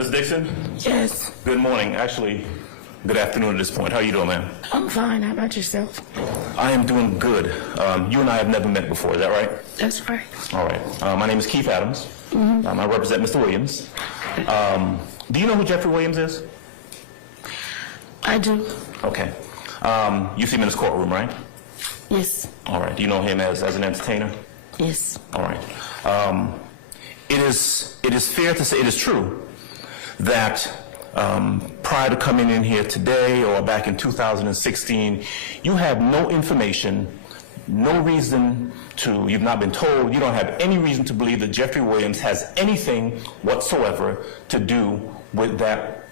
Ms. Dixon? Yes, Good morning. Actually, good afternoon at this point. How are you doing, ma'am? I'm fine. How about yourself? I am doing good. You and I have never met before, is that right? That's right. All right. My name is Keith Adams. I represent Mr. Williams. Do you know who Jeffrey Williams is? I do. Okay. You see him in his courtroom, right? Yes, All right. Do you know him as an entertainer? yes, All right. It is fair to say, it is true, that prior to coming in here today or back in 2016, you have no information, no reason to, you've not been told, you don't have any reason to believe that Jeffrey Williams has anything whatsoever to do with that,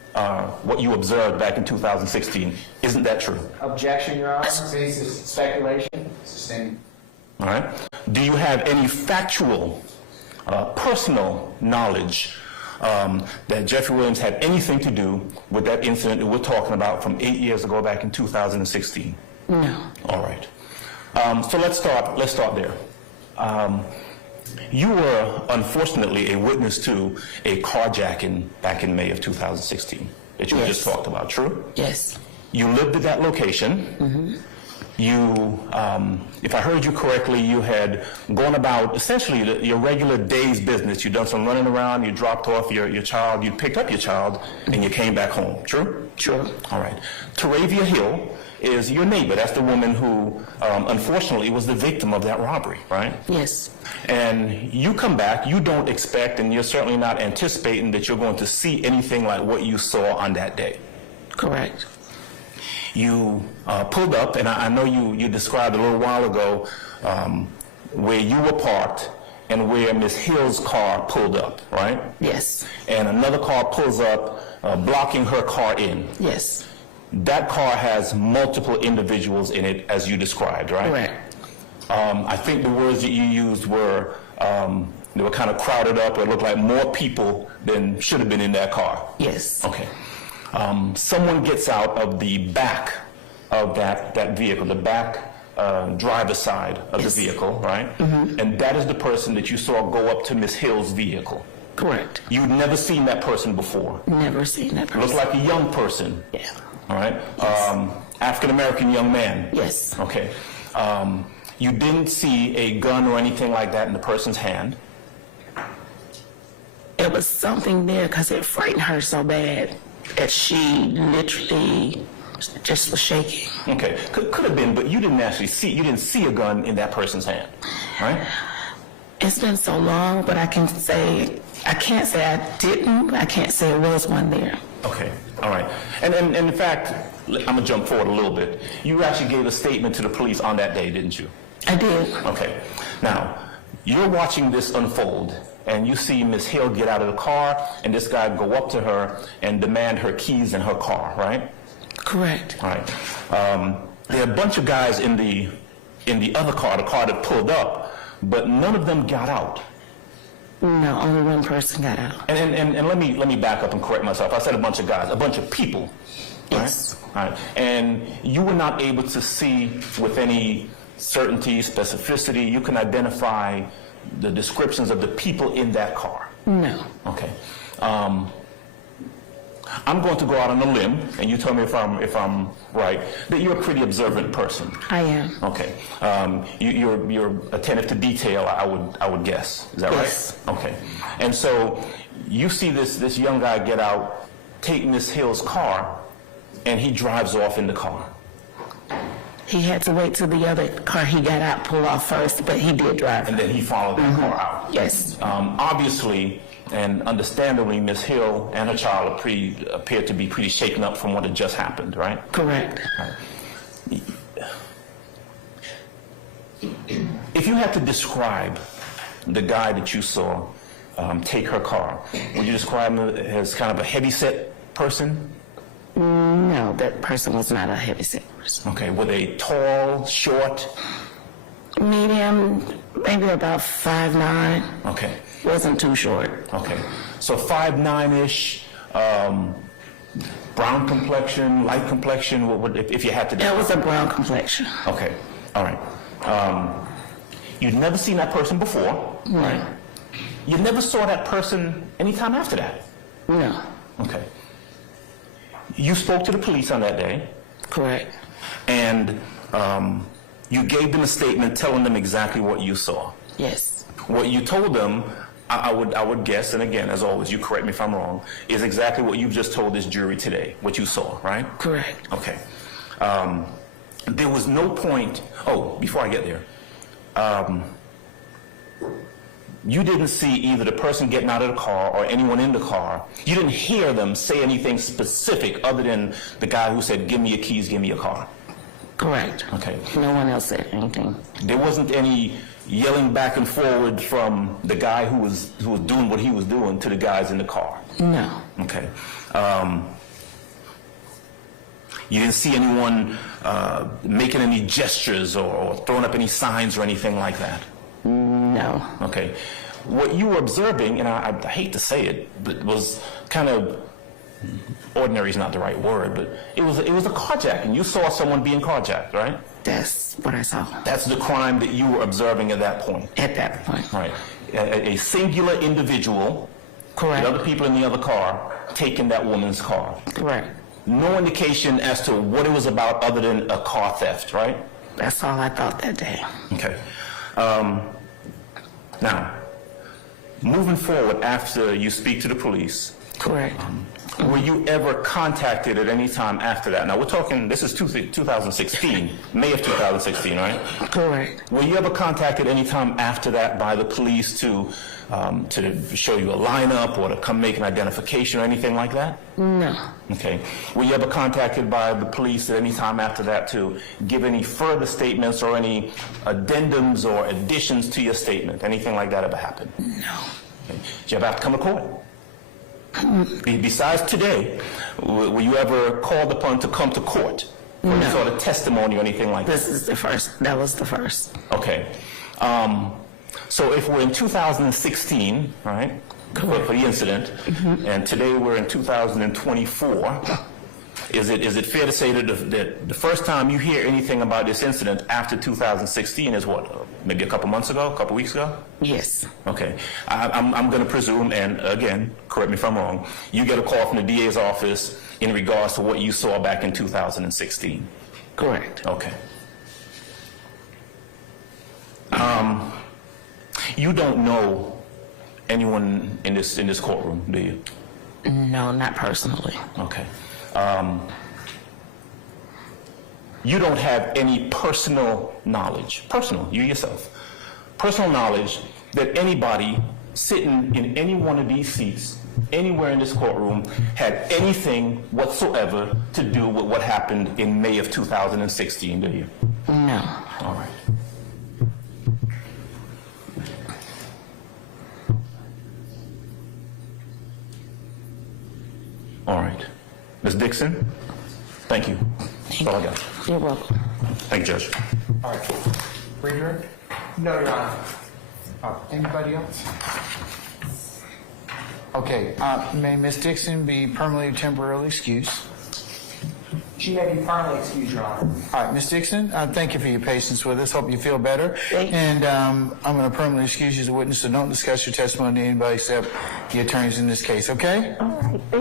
what you observed back in 2016. Isn't that true? Objection, Your Honor. Basis speculation. Sustained. All right. Do you have any factual, personal knowledge that Jeffrey Williams had anything to do with that incident that we're talking about from 8 years ago back in 2016? no, All right. So let's start there. You were unfortunately a witness to a carjacking back in May of 2016 that you just talked about, true? yes, You lived at that location. You, if I heard you correctly, you had gone about essentially your regular day's business. You'd done some running around, you dropped off your child, you picked up your child, and you came back home, true? true. All right. Trontavious Hill is your neighbor. That's the woman who, unfortunately, was the victim of that robbery, right? Yes, And you come back, you don't expect, and you're certainly not anticipating that you're going to see anything like what you saw on that day. correct. You pulled up, and I know you described a little while ago where you were parked and where Ms. Hill's car pulled up, right? Yes, And another car pulls up, blocking her car in. yes, That car has multiple individuals in it, as you described, right? correct. I think the words that you used were, they were kind of crowded up, or it looked like more people than should have been in that car. Yes, Okay. Someone gets out of the back of that vehicle, the back driver's side of the vehicle, right? And that is the person that you saw go up to Miss Hill's vehicle. correct. You'd never seen that person before. Never seen that person. Looks like a young person, Yeah, all right? African-American young man. yes, Okay. You didn't see a gun or anything like that in the person's hand. it was something there because it frightened her so bad that she literally just was shaking. Okay, could have been, but you didn't actually see, you didn't see a gun in that person's hand, right? It's been so long, but I can't say I didn't. I can't say there was one there. Okay, all right. And in fact, I'm gonna jump forward a little bit. You actually gave a statement to the police on that day, didn't you? I did. Okay. Now, you're watching this unfold, and you see Miss Hill get out of the car, and this guy go up to her and demand her keys in her car, right? Correct. All right. There are a bunch of guys in the other car, the car that pulled up, but none of them got out. No, only one person got out. And let me back up and correct myself. I said a bunch of guys, a bunch of people. Yes. Right? All right. And you were not able to see with any certainty, specificity, you can identify the descriptions of the people in that car. No. Okay. I'm going to go out on a limb, and you tell me if I'm right, that you're a pretty observant person. I am. Okay. You're attentive to detail, I would guess. Is that Yes. right? Okay. And so you see this young guy get out, take Miss Hill's car, and he drives off in the car. He had to wait till the other car he got out pull off first, but he did drive. And then he followed that car out. Yes. Obviously and understandably, Miss Hill and her child appear to be pretty shaken up from what had just happened, right? Correct. If you had to describe the guy that you saw take her car, would you describe him as kind of a heavy-set person? No, that person was not a heavy-set person. Okay, were they tall, short? Medium, maybe about 5'9". Okay, Wasn't too short. okay. So 5'9"-ish, brown complexion, light complexion, if you had to That describe? was a brown complexion. Okay, all right. You'd never seen that person before, right? You never saw that person anytime after that. No. Okay. You spoke to the police on that day, Correct. and you gave them a statement telling them exactly what you saw. Yes. What you told them, I would guess, and again, as always, you correct me if I'm wrong, is exactly what you've just told this jury today, what you saw, right? Correct. Okay. There was no point, before I get there, you didn't see either the person getting out of the car or anyone in the car. You didn't hear them say anything specific other than the guy who said, give me your keys, give me your car. Correct. Okay. No one else said anything. There wasn't any yelling back and forward from the guy who was doing what he was doing to the guys in the car. No. Okay. You didn't see anyone making any gestures or throwing up any signs or anything like that? No. Okay. What you were observing, and I hate to say it, but was kind of, ordinary is not the right word, but it was a carjacking. You saw someone being carjacked, right? That's what I saw. That's the crime that you were observing at that point. At that point. Right. A singular individual, Correct. the other people in the other car, taking that woman's car. Correct. No indication as to what it was about other than a car theft, right? That's all I thought that day. Okay. Now, moving forward after you speak to the police, Correct. were you ever contacted at any time after that? Now, we're talking, this is 2016, May of 2016, right? Correct. Were you ever contacted any time after that by the police to show you a lineup or to come make an identification or anything like that? No. Okay. Were you ever contacted by the police at any time after that to give any further statements or any addendums or additions to your statement? Anything like that ever happened? No. Okay. Did you ever have to come to court? Besides today, were you ever called upon to come to court for any No. sort of testimony or anything like that? This is the first. That was the first. Okay. So if we're in 2016, right, for the incident, and today we're in 2024, is it fair to say that the first time you hear anything about this incident after 2016 is what, maybe a couple months ago, a couple weeks ago? Yes. Okay. I'm going to presume, and again, correct me if I'm wrong, you get a call from the DA's office in regards to what you saw back in 2016. Correct. Okay. You don't know anyone in this courtroom, do you? No, not personally. Okay. You don't have any personal knowledge, you yourself, personal knowledge that anybody sitting in any one of these seats, anywhere in this courtroom, had anything whatsoever to do with what happened in May of 2016, do you? No. All right. All right. Ms. Dixon, thank you. That's all I got. You're welcome. Thank you, Judge. All right. Reader? No, Your Honor. Anybody else? Okay, may Ms. Dixon be permanently or temporarily excused? She may be permanently excused, Your Honor. All right, Ms. Dixon, thank you for your patience with us. Hope you feel better. Thank you. And I'm going to permanently excuse you as a witness, so don't discuss your testimony to anybody except the attorneys in this case, okay? All right. Thank you.